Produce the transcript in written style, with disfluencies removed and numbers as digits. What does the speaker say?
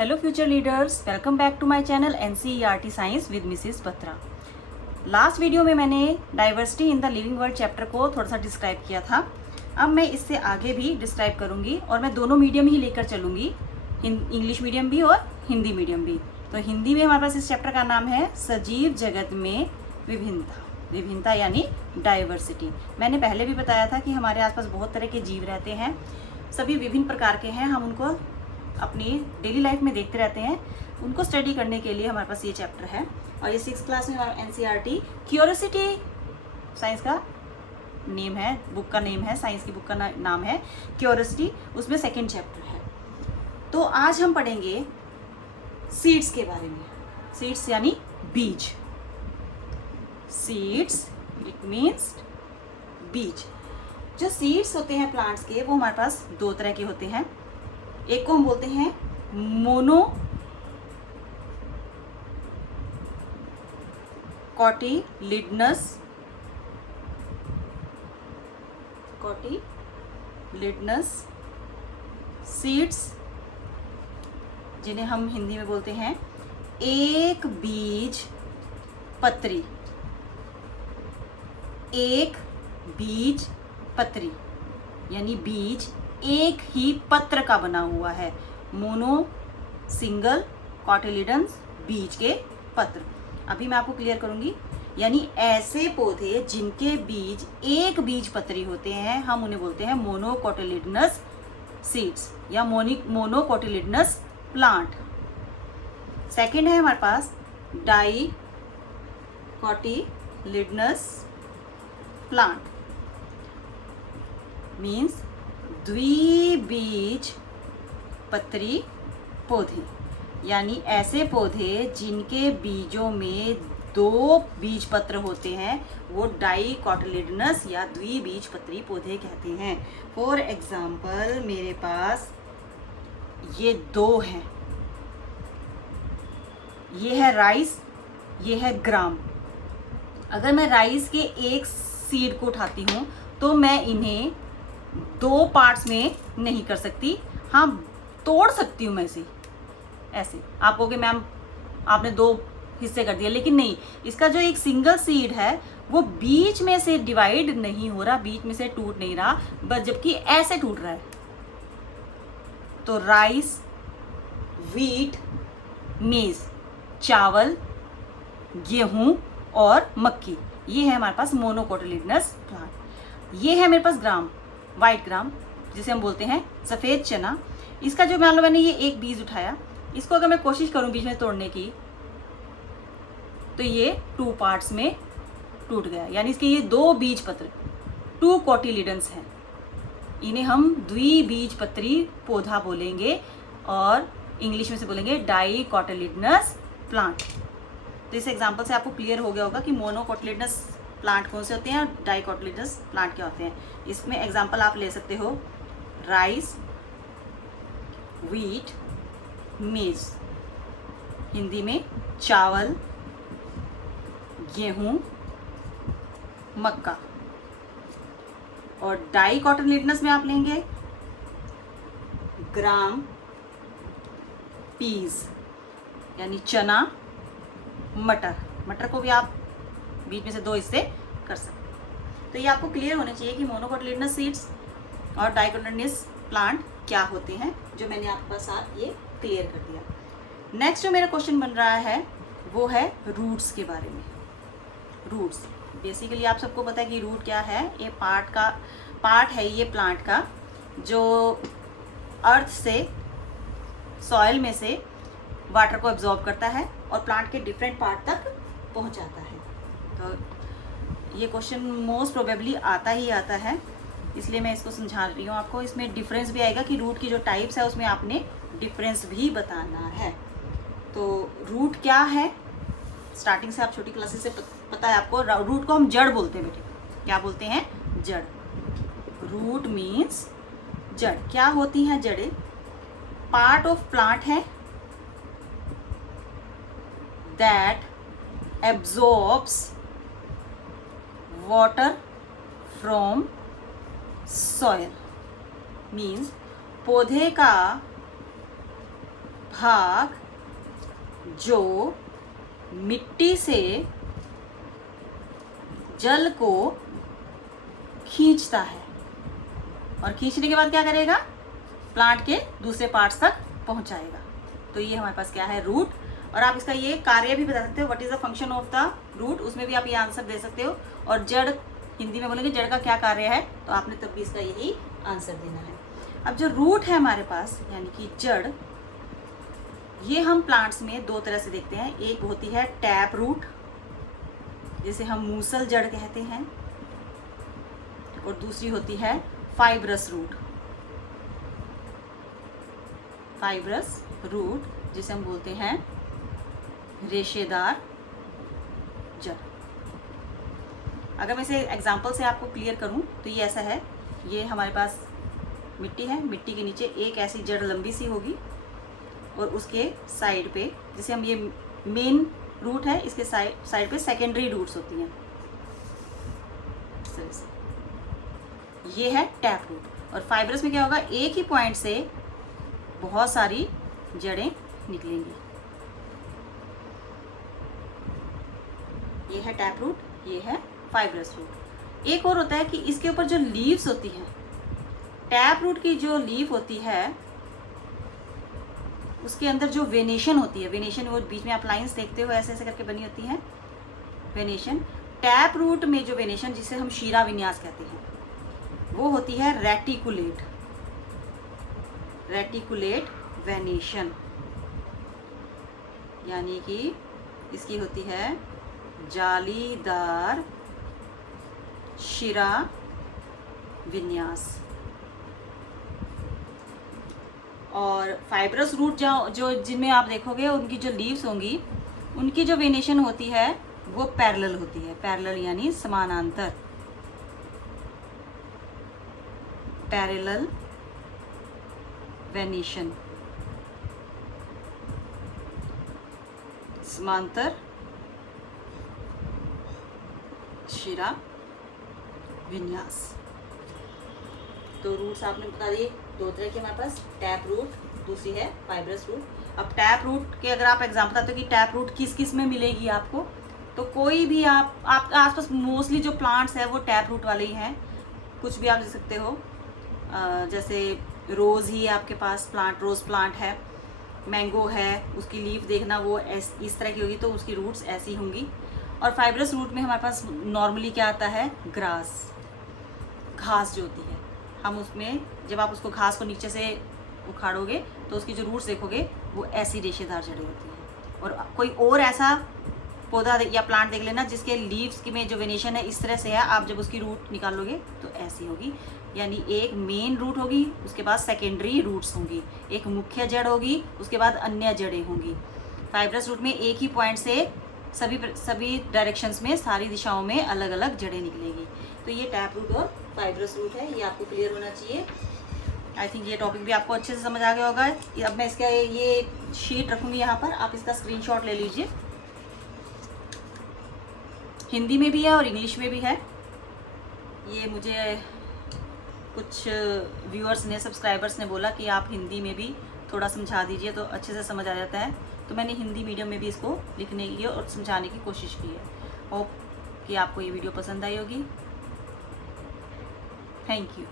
Hello future leaders, welcome back to my channel NCERT science with Mrs Batra. Last video में मैंने diversity in the living world chapter को थोड़ा सा describe किया था। अब मैं इससे आगे भी डिस्क्राइब करूंगी और मैं दोनों मीडियम ही लेकर चलूंगी, इंग्लिश मीडियम भी और हिंदी मीडियम भी। तो हिंदी में हमारे पास इस चैप्टर का नाम है सजीव जगत में विभिन्नता। विभिन्नता यानी डाइवर्सिटी। मैंने पहले भी बताया था कि हमारे आसपास बहुत तरह के जीव रहते हैं, सभी विभिन्न प्रकार के हैं। हम उनको अपनी डेली लाइफ में देखते रहते हैं। उनको स्टडी करने के लिए हमारे पास ये चैप्टर है और ये 6th क्लास में हमारा एनसीईआरटी क्यूरियोसिटी साइंस का नेम है, बुक का नेम है, साइंस की बुक का नाम है क्यूरियोसिटी, उसमें 2nd चैप्टर है। तो आज हम पढ़ेंगे सीड्स के बारे में। सीड्स यानी बीज। सीड्स इट मीन्स बीज। जो सीड्स होते हैं प्लांट्स के, वो हमारे पास दो तरह के होते हैं। एक को हम बोलते हैं कोटिलिडनस सीड्स, जिन्हें हम हिंदी में बोलते हैं एक बीज पत्री। एक बीज पत्री यानी बीज एक ही पत्र का बना हुआ है। मोनो सिंगल कॉटिलिडन्स बीज के पत्र। अभी मैं आपको क्लियर करूंगी। यानी ऐसे पौधे जिनके बीज एक बीज पत्री होते हैं, हम उन्हें बोलते हैं मोनोकोटिलिडनस सीड्स या मोनोकोटिलिडनस प्लांट। सेकंड है हमारे पास डाई कोटिलिडनस प्लांट, मीन्स द्विबीज पत्री पौधे। यानी ऐसे पौधे जिनके बीजों में 2 बीज पत्र होते हैं, वो डाइकोटिलिडनस या द्विबीज पत्री पौधे कहते हैं। फॉर एग्जाम्पल मेरे पास ये 2 हैं। ये है राइस, ये है ग्राम। अगर मैं राइस के एक सीड को उठाती हूँ तो मैं इन्हें 2 पार्ट्स में नहीं कर सकती। हाँ, तोड़ सकती हूँ मैं इसे ऐसे। आप कहोगे मैम आपने 2 हिस्से कर दिया, लेकिन नहीं, इसका जो एक सिंगल सीड है वो बीच में से डिवाइड नहीं हो रहा, बीच में से टूट नहीं रहा, बस जबकि ऐसे टूट रहा है। तो राइस, व्हीट, मेज, चावल, गेहूं और मक्की, ये है हमारे पास मोनोकोटिलिडनस प्लांट। ये है मेरे पास ग्राम, वाइट ग्राम, जिसे हम बोलते हैं सफ़ेद चना। इसका जो मान लो मैंने ये एक बीज उठाया, इसको अगर मैं कोशिश करूं बीच में तोड़ने की तो ये 2 पार्ट्स में टूट गया। यानी इसके ये 2 बीज पत्र 2 कोटिलिडन्स हैं। इन्हें हम द्विबीजपत्री पौधा बोलेंगे और इंग्लिश में से बोलेंगे डाइकोटिलिडनस प्लांट। तो इस एग्जाम्पल से आपको क्लियर हो गया होगा कि मोनोकोटिलिडनस प्लांट कौन से होते हैं और डाइकोटिलिडनस प्लांट क्या होते हैं। इसमें एग्जांपल आप ले सकते हो राइस, व्हीट, मेज, हिंदी में चावल, गेहूं, मक्का। और डाइकोटिलिडनस में आप लेंगे ग्राम, पीज यानी चना, मटर। मटर को भी आप बीच में से 2 हिस्से कर सकते हैं। तो ये आपको क्लियर होना चाहिए कि मोनोकोटिलिडनस सीड्स और डाइकोटिलिडनस प्लांट क्या होते हैं, जो मैंने आपके साथ ये क्लियर कर दिया। नेक्स्ट जो मेरा क्वेश्चन बन रहा है वो है रूट्स के बारे में। रूट्स बेसिकली आप सबको पता है कि रूट क्या है। ये पार्ट है ये प्लांट का, जो अर्थ से, सॉइल में से वाटर को एब्जॉर्ब करता है और प्लांट के डिफरेंट पार्ट तक पहुंचाता है। तो ये क्वेश्चन मोस्ट प्रोबेबली आता ही आता है, इसलिए मैं इसको समझा रही हूँ आपको। इसमें डिफरेंस भी आएगा कि रूट की जो टाइप्स है उसमें आपने डिफरेंस भी बताना है। तो रूट क्या है, स्टार्टिंग से आप छोटी क्लासेस से पता है आपको। रूट को हम जड़ बोलते हैं बेटे। क्या बोलते हैं? जड़। रूट मीन्स जड़। क्या होती हैं जड़ें? पार्ट ऑफ प्लांट है that absorbs water from soil, means पौधे का भाग जो मिट्टी से जल को खींचता है और खींचने के बाद क्या करेगा, प्लांट के दूसरे पार्ट्स तक पहुंचाएगा। तो ये हमारे पास क्या है, रूट। और आप इसका ये कार्य भी बता सकते हो, what is the function of the root, उसमें भी आप ये आंसर दे सकते हो। और जड़, हिंदी में बोलेंगे जड़ का क्या कार्य है, तो आपने तब भी इसका यही आंसर देना है। अब जो रूट है हमारे पास यानी कि जड़, ये हम प्लांट्स में दो तरह से देखते हैं। एक होती है टैप रूट, जिसे हम मूसल जड़ कहते हैं, और दूसरी होती है फाइब्रस रूट। फाइब्रस रूट जिसे हम बोलते हैं रेशेदार जड़। अगर मैं इसे एग्जांपल से आपको क्लियर करूं तो ये ऐसा है, ये हमारे पास मिट्टी है, मिट्टी के नीचे एक ऐसी जड़ लंबी सी होगी और उसके साइड पे, जिसे हम ये मेन रूट है, इसके साइड पे सेकेंडरी रूट्स होती हैं इस तरह से। ये है टैप रूट। और फाइब्रस में क्या होगा, एक ही पॉइंट से बहुत सारी जड़ें निकलेंगी। ये है टैप रूट, ये है फाइब्रस रूट। एक और होता है कि इसके ऊपर जो लीव्स होती हैं, टैप रूट की जो लीफ होती है उसके अंदर जो वेनेशन होती है, वेनेशन वो बीच में आप लाइंस देखते हो ऐसे ऐसे करके बनी होती है वेनेशन। टैप रूट में जो वेनेशन, जिसे हम शीरा विन्यास कहते हैं, वो होती है रेटिकुलेट, रेटिकुलेट वेनेशन, यानी कि इसकी होती है जालीदार शिरा विन्यास। और फाइब्रस रूट जो जिनमें आप देखोगे उनकी जो लीव्स होंगी, उनकी जो वेनेशन होती है वो पैरेलल होती है। पैरेलल यानी समानांतर, पैरेलल वेनेशन, समांतर शिरा विन्यास। तो रूट्स आपने बता दिए, दो तरह के हमारे पास, टैप रूट, दूसरी है फाइब्रस रूट। अब टैप रूट के अगर आप एग्जाम्पल बताते हो कि टैप रूट किस किस में मिलेगी आपको, तो कोई भी आप आसपास मोस्टली जो प्लांट्स है वो टैप रूट वाले ही हैं। कुछ भी आप ले सकते हो, जैसे रोज़ ही आपके पास प्लांट, रोज़ प्लांट है, मैंगो है, उसकी लीफ देखना वो इस तरह की होगी, तो उसकी रूट्स ऐसी होंगी। और फाइब्रस रूट में हमारे पास नॉर्मली क्या आता है, ग्रास, घास जो होती है, हम उसमें जब आप उसको घास को नीचे से उखाड़ोगे तो उसकी जो रूट्स देखोगे वो ऐसी रेशेदार जड़ें होती हैं। और कोई और ऐसा पौधा या प्लांट देख लेना जिसके लीव्स में जो वेनेशन है इस तरह से है, आप जब उसकी रूट निकालोगे तो ऐसी होगी। यानी एक मेन रूट होगी, उसके बाद सेकेंडरी रूट्स होंगी, एक मुख्य जड़ होगी, उसके बाद अन्य जड़ें होंगी। फाइब्रस रूट में एक ही पॉइंट से सभी डायरेक्शंस में, सारी दिशाओं में अलग अलग जड़ें निकलेगी। तो ये टैप रूट और फाइब्रस रूट है, ये आपको क्लियर होना चाहिए। आई थिंक ये टॉपिक भी आपको अच्छे से समझ आ गया होगा। अब मैं इसका ये शीट रखूँगी यहाँ पर, आप इसका स्क्रीनशॉट ले लीजिए। हिंदी में भी है और इंग्लिश में भी है। ये मुझे कुछ व्यूअर्स ने, सब्सक्राइबर्स ने बोला कि आप हिंदी में भी थोड़ा समझा दीजिए तो अच्छे से समझ आ जाता है, तो मैंने हिंदी मीडियम में भी इसको लिखने की और समझाने की कोशिश की है। होप कि आपको ये वीडियो पसंद आई होगी। Thank you.